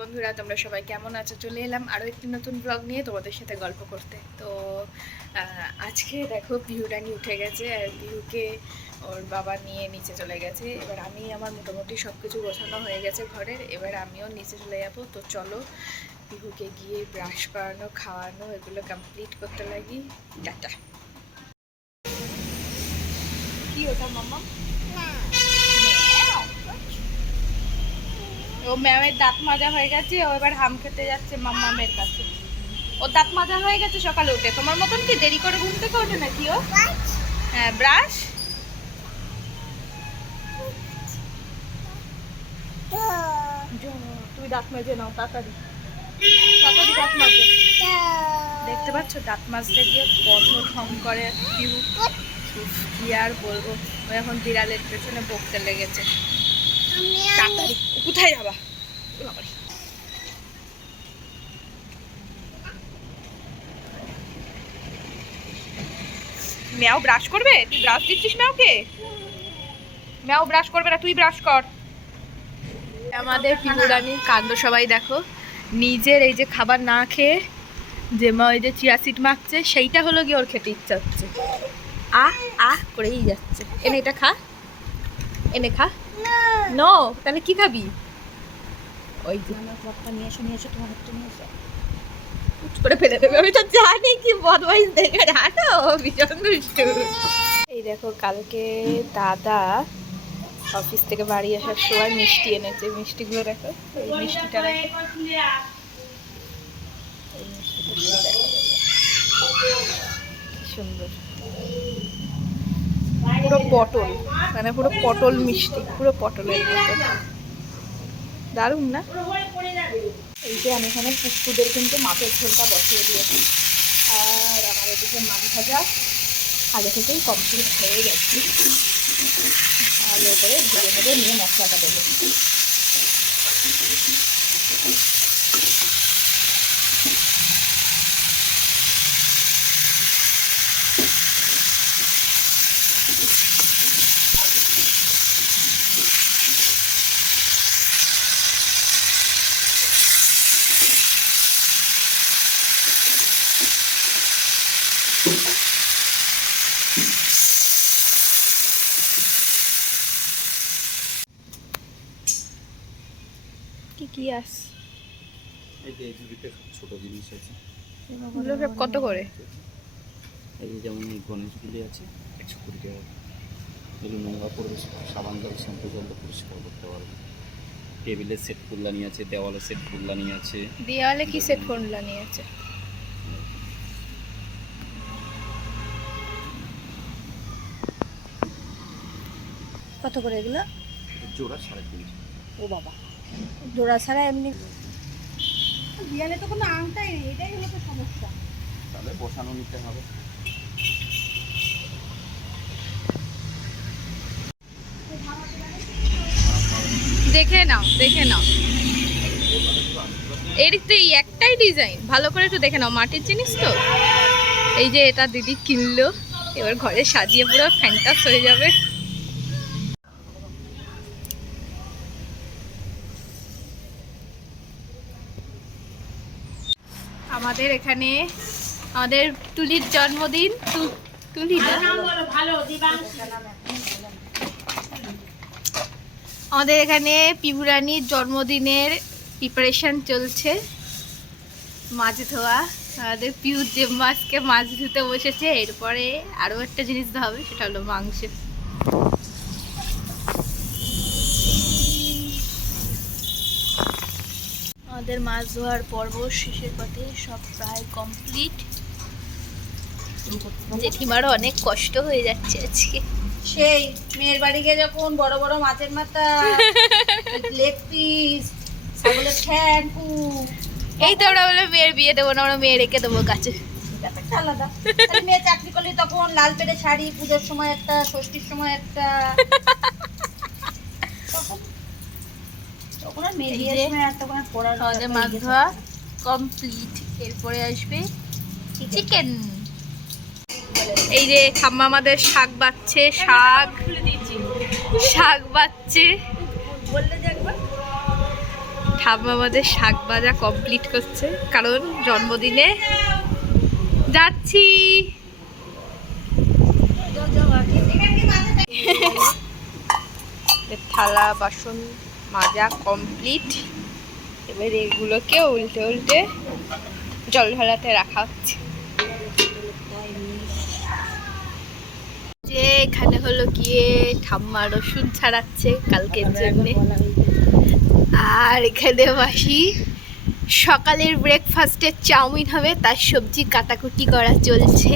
বন্ধুরা, তোমরা সবাই কেমন আছো? চলে এলাম আরও একটি নতুন ব্লগ নিয়ে তোমাদের সাথে গল্প করতে। তো আজকে দেখো পিহু রানী উঠে গেছে আর পিহুকে ওর বাবা নিয়ে নিচে চলে গেছে। এবার আমি আমার মোটামুটি সব কিছু গোছানো হয়ে গেছে ঘরের। এবার আমিও নিচে চলে যাব। তো চলো, পিহুকে গিয়ে ব্রাশ করানো, খাওয়ানো, এগুলো কমপ্লিট করতে লাগি। টাটা। কি ওটা, মাম্মা? ও ম্যামের দাঁত মাজা হয়ে গেছে, ও এবার হাম খেতে যাচ্ছে মাম্মামের কাছে। ও দাঁত মাজা হয়ে গেছে, সকালে উঠে। তোমার মতন কি দেরি করে ঘুম থেকে ওঠে নাকি ও? হ্যাঁ ব্রাশ? তুমি দাঁত মেজে নাও, তাড়াতাড়ি। তাড়াতাড়ি দাঁত মাজো। দেখতে পাচ্ছ, দাঁত মাজতে গিয়ে কত ঢং করে কি আর বলব। ও এখন বিড়ালের পেছনে বকতে লেগেছে। তাড়াতাড়ি। কোথায় যাবা? ম্যাও ব্রাশ করবে? তুই ব্রাশ দিচ্ছিস ম্যাওকে? ম্যাও ব্রাশ করবে না, তুই ব্রাশ কর। আমাদের পিগুরানির কাণ্ড সবাই দেখো। নিজের এই যে খাবার না খেয়ে যে মা ওই যে চিয়া সিড মাখছে, সেইটা হলো গিয়ে ওর খেতে ইচ্ছা হচ্ছে। আহ আহ করেই যাচ্ছে। এনে এটা খা। এনে খা। নো। তাহলে কি খাবি ওই যে। নিয়ে এসো নিয়ে এসো তোমার একটা নিয়ে এসো। করে ফেলে দেবে আমি তো জানি কি বদমাইশ দেখে জানো? ভীষণ দুষ্টু। এই দেখো কালকে দাদা অফিস থেকে বাড়ি আসার সময় মিষ্টি এনেছে মিষ্টিগুলো দেখো এই মিষ্টিটা দেখো। সুন্দর। পুরো পটল মানে পুরো পটল মিষ্টি, পুরো পটলের দারুণ না? এই যে আমি এখানে পুষ্পুদের কিন্তু মাছের ঝোলটা বসিয়ে দিয়েছি। আর আমার এদিকে মাছ ভাজা আগে থেকেই কমপ্লিট হয়ে গেছে। ভালো করে ধুয়ে নেবে নিয়ে মশলাটা দেবো। কি কি আস? এই যে ঝুড়িতে ছোট জিনিস আছে। এগুলো সব কত করে? এই যে যেমন এই গণেশগুলি আছে একশো কুড়ি টাকা এগুলো নোংরা পড়বে সাবান জল শ্যাম্পু জল পরিষ্কার করতে পারবে। টেবিলের সেট ফুলদানি আছে দেওয়ালের সেট ফুলদানি আছে। দেওয়ালে কি সেট ফোনলা নিয়েছে কত করে এগুলো? জোড়া সাড়ে তিনশো। ও বাবা। জোড়া ছাড়া এমনি বিয়ালে তো কোনো আংটাই নেই এটাই হলো তো সমস্যা। তাহলে বসানো নিতে হবে। দেখে নাও দেখে নাও। এর তো এই একটাই ডিজাইন ভালো করে একটু দেখে নাও মাটির জিনিস তো। এই যে এটা দিদি কিনলো এবার ঘরে সাজিয়ে পুরো ফ্যান্টাস হয়ে যাবে। আমাদের এখানে আমাদের তুলির জন্মদিন তুলি আমাদের এখানে পিহুরানির জন্মদিনের প্রিপারেশন চলছে। মাছ ধোয়া। আমাদের পিউ যে মাছকে মাছ ধুতে বসেছে এরপরে আরও একটা জিনিস ধোয়া হবে সেটা হলো মাংস। আমাদের মাছ ধোয়ার পর্ব শেষের পথে সব প্রায় কমপ্লিট জেঠিমারও অনেক কষ্ট হয়ে যাচ্ছে আজকে। সেই মেয়ের বাড়ি গিয়ে যখন বড় বড় মাছের মাথা লেগ পিস ছাগলের ঠ্যাং পু এই তো আমরা বলে মেয়ের বিয়ে দেবো না আমরা মেয়ে রেখে দেবো কাছে ব্যাপারটা আলাদা। মেয়ে চাকরি করলে তখন লাল পেড়ে শাড়ি পুজোর সময় একটা ষষ্ঠীর সময় একটা। মাছ ধোয়া। কমপ্লিট এরপরে আসবে চিকেন এই যে খাম্মা আমাদের শাক বাচ্ছে শাক। শাক বাচ্ছে। ঠাম্মা আমাদের শাক ভাজা কমপ্লিট করছে কারণ জন্মদিনে যাচ্ছি। থালা বাসন। মাজা কমপ্লিট। এবার এগুলোকে উল্টে উল্টে জল ঢালাতে রাখা হচ্ছে। যে এখানে হলো গিয়ে ঠাম্মা রসুন ছাড়াচ্ছে কালকের জন্য। আর এখানে বাসি সকালের ব্রেকফাস্টে চাউমিন হবে তার সবজি কাটাকুটি করা চলছে।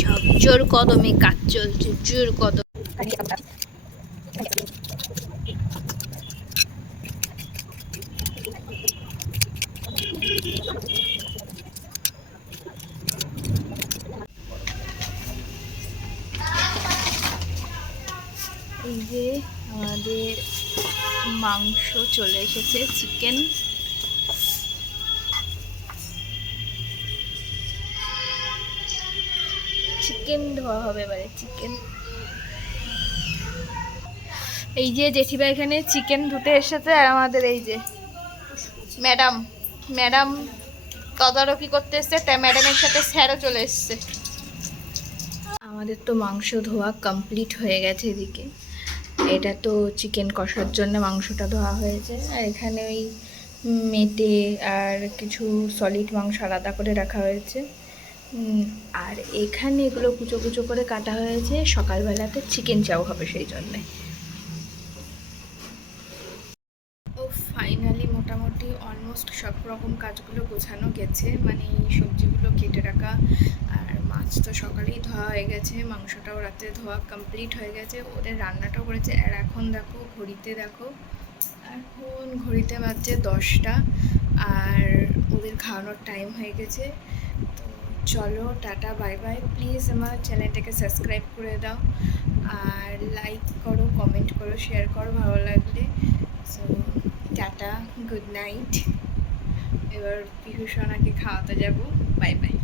সব জোর কদমে কাজ চলছে জোর কদম এই যে আমাদের মাংস চলে এসেছে চিকেন চিকেন ধোয়া হবে এবারে চিকেন এই যে জেঠিবা এখানে চিকেন ধুতে এসেছে আর আমাদের এই যে ম্যাডাম ম্যাডাম তদারকি করতে এসছে তাই ম্যাডামের সাথে স্যারও চলে এসছে। আমাদের তো মাংস ধোয়া কমপ্লিট হয়ে গেছে এদিকে। এটা তো চিকেন কষার জন্য মাংসটা ধোয়া হয়েছে। আর এখানে ওই মেটে আর কিছু সলিড মাংস আলাদা করে রাখা হয়েছে। আর এখানে এগুলো কুচো কুচো করে কাটা হয়েছে। সকালবেলাতে চিকেন চাও হবে সেই জন্যে ও ফাইনালি মোটামুটি অলমোস্ট সব রকম কাজগুলো গোছানো গেছে। মানে সবজিগুলো কেটে রাখা, আর মাছ তো সকালেই ধোয়া হয়ে গেছে, মাংসটাও রাতে ধোয়া কমপ্লিট হয়ে গেছে, ওদের রান্নাটাও করেছে। আর এখন দেখো, ঘড়িতে দেখো, এখন ঘড়িতে বাজছে দশটা, আর ওদের খাওয়ানোর টাইম হয়ে গেছে। তো চলো, টাটা বাই বাই প্লিজ আমার চ্যানেলটাকে সাবস্ক্রাইব করে দাও, আর লাইক করো কমেন্ট করো শেয়ার করো, ভালো লাগলে। সো টাটা গুড নাইট এবার পিহু সোনাকে খাওয়াতে যাব। Bye bye.